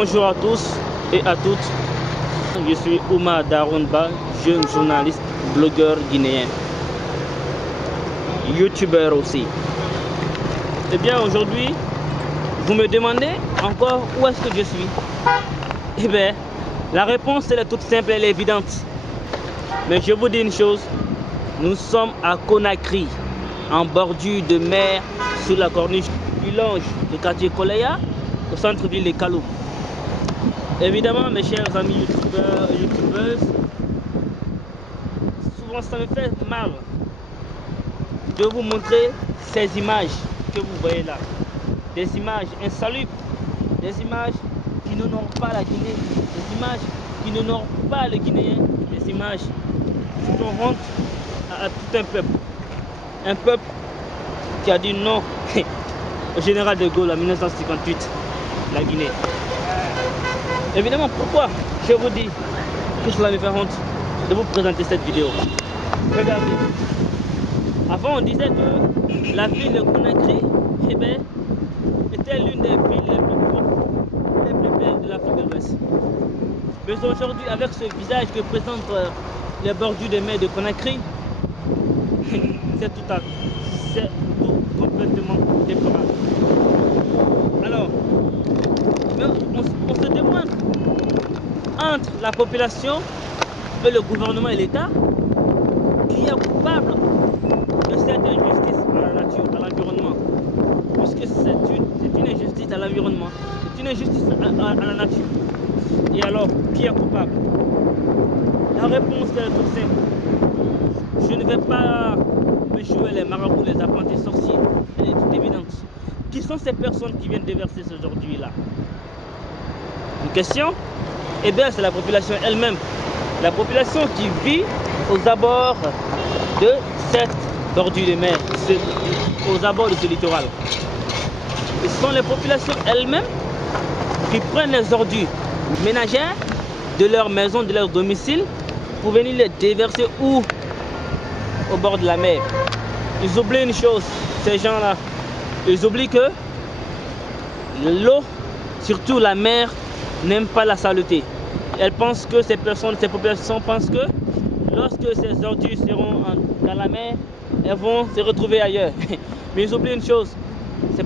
Bonjour à tous et à toutes. Je suis Oumar Darounba, jeune journaliste, blogueur guinéen, youtubeur aussi. Eh bien aujourd'hui, vous me demandez encore où est-ce que je suis? Eh bien, la réponse elle est toute simple, elle est évidente. Mais je vous dis une chose, nous sommes à Conakry, en bordure de mer, sur la corniche du Lange, du quartier Koleya, au centre-ville de Kalou. Évidemment, mes chers amis youtubeurs et youtubeuses, souvent ça me fait mal de vous montrer ces images que vous voyez là. Des images insalubres, des images qui n'honorent pas la Guinée, des images qui n'honorent pas les Guinéens, des images qui font honte à tout un peuple. Un peuple qui a dit non au général de Gaulle en 1958, la Guinée. Évidemment, pourquoi je vous dis que cela me fait honte de vous présenter cette vidéo? Regardez. Avant, on disait que la ville de Conakry était l'une des villes les plus propres, les plus belles de l'Afrique de l'Ouest. Mais aujourd'hui, avec ce visage que présentent les bordures de mer de Conakry, c'est tout complètement déplorable. Alors, on se demande entre la population et le gouvernement et l'État qui est coupable de cette injustice à la nature, à l'environnement. Puisque c'est une injustice à l'environnement, c'est une injustice à la nature. Et alors, qui est coupable? La réponse est toute simple. Je ne vais pas me jouer les marabouts, les apprentis sorciers. Elle est toute évidente. Qui sont ces personnes qui viennent déverser ce aujourd'hui-là? Une question? Eh bien, c'est la population elle-même. La population qui vit aux abords de cette bordure de mer, aux abords de ce littoral. Et ce sont les populations elles-mêmes qui prennent les ordures ménagères de leur maison, de leur domicile, pour venir les déverser où? Au bord de la mer. Ils oublient une chose, ces gens-là. Ils oublient que l'eau, surtout la mer, n'aime pas la saleté. Elles pensent que ces populations pensent que lorsque ces ordures seront dans la mer, elles vont se retrouver ailleurs. Mais ils oublient une chose,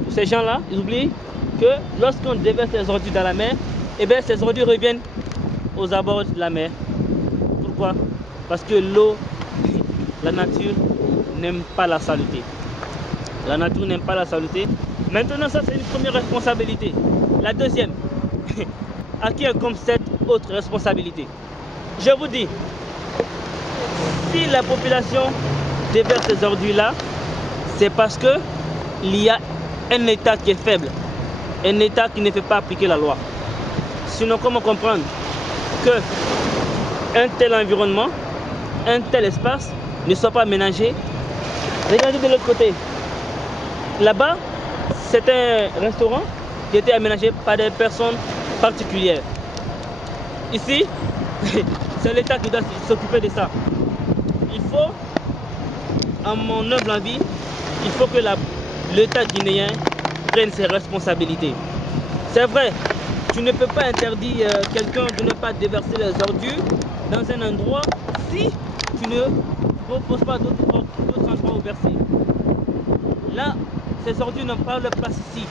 ces gens-là, ils oublient que lorsqu'on déverse les ordures dans la mer, eh bien ces ordures reviennent aux abords de la mer. Pourquoi? Parce que l'eau, la nature n'aime pas la saleté. La nature n'aime pas la saleté. Maintenant, ça c'est une première responsabilité. La deuxième, à qui incombe cette autre responsabilité? Je vous dis, si la population déverse ces ordures-là, c'est parce que il y a un État qui est faible, un État qui ne fait pas appliquer la loi. Sinon, comment comprendre que un tel environnement, un tel espace ne soit pas ménagé? Regardez de l'autre côté. Là-bas, c'est un restaurant qui était aménagé par des personnes particulières. Ici, c'est l'État qui doit s'occuper de ça. Il faut, à mon humble avis, il faut que l'État guinéen prenne ses responsabilités. C'est vrai, tu ne peux pas interdire quelqu'un de ne pas déverser les ordures dans un endroit si tu ne proposes pas d'autres endroits où verser. Là, ces ordures n'ont pas leur place ici.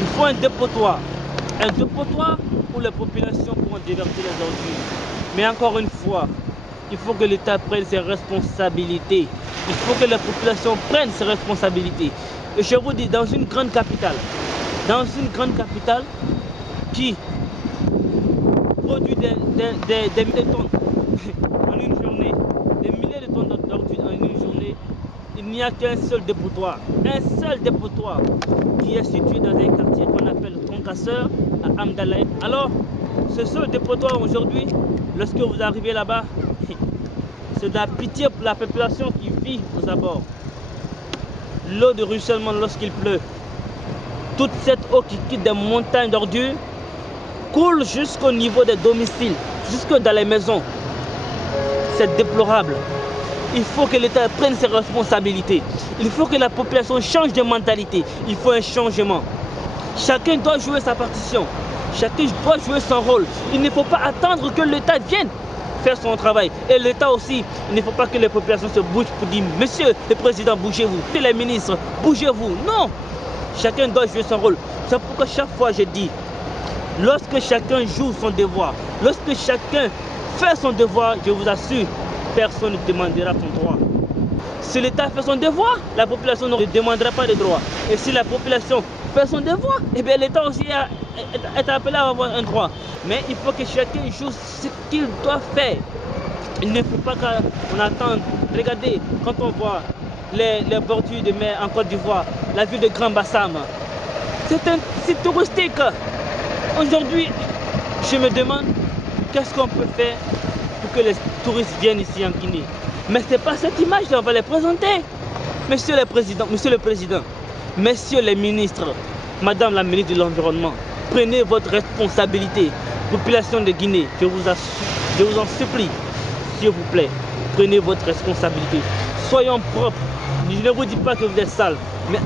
Il faut un dépotoir où les populations pourront déverser les ordures. Mais encore une fois, il faut que l'État prenne ses responsabilités. Il faut que la population prenne ses responsabilités. Et je vous dis, dans une grande capitale qui produit des milliers de tonnes en une journée, des milliers de tonnes d'ordures en une journée, il n'y a qu'un seul dépotoir qui est situé dans un quartier qu'on appelle Concasseur à Amdalaï. Alors, ce seul dépotoir aujourd'hui, lorsque vous arrivez là-bas, c'est de la pitié pour la population qui vit aux abords. L'eau de ruissellement lorsqu'il pleut, toute cette eau qui quitte des montagnes d'ordures coule jusqu'au niveau des domiciles, jusque dans les maisons. C'est déplorable. Il faut que l'État prenne ses responsabilités. Il faut que la population change de mentalité. Il faut un changement. Chacun doit jouer sa partition. Chacun doit jouer son rôle. Il ne faut pas attendre que l'État vienne faire son travail. Et l'État aussi, il ne faut pas que les populations se bougent pour dire « Monsieur le Président, bougez-vous. Monsieur les ministres, bougez-vous. » Non, chacun doit jouer son rôle. C'est pourquoi chaque fois je dis, lorsque chacun joue son devoir, lorsque chacun fait son devoir, je vous assure, personne ne demandera son droit. Si l'État fait son devoir, la population ne demandera pas de droit. Et si la population fait son devoir, eh bien l'État aussi est appelé à avoir un droit. Mais il faut que chacun joue ce qu'il doit faire. Il ne faut pas qu'on attende. Regardez, quand on voit les bordures de mer en Côte d'Ivoire, la ville de Grand Bassam, c'est un site touristique. Aujourd'hui, je me demande qu'est-ce qu'on peut faire pour que les touristes viennent ici en Guinée. Mais ce n'est pas cette image qu'on va les présenter. Monsieur le Président, Messieurs les ministres, Madame la ministre de l'Environnement, prenez votre responsabilité. Population de Guinée, je vous en supplie, s'il vous plaît, prenez votre responsabilité. Soyons propres. Je ne vous dis pas que vous êtes sales, mais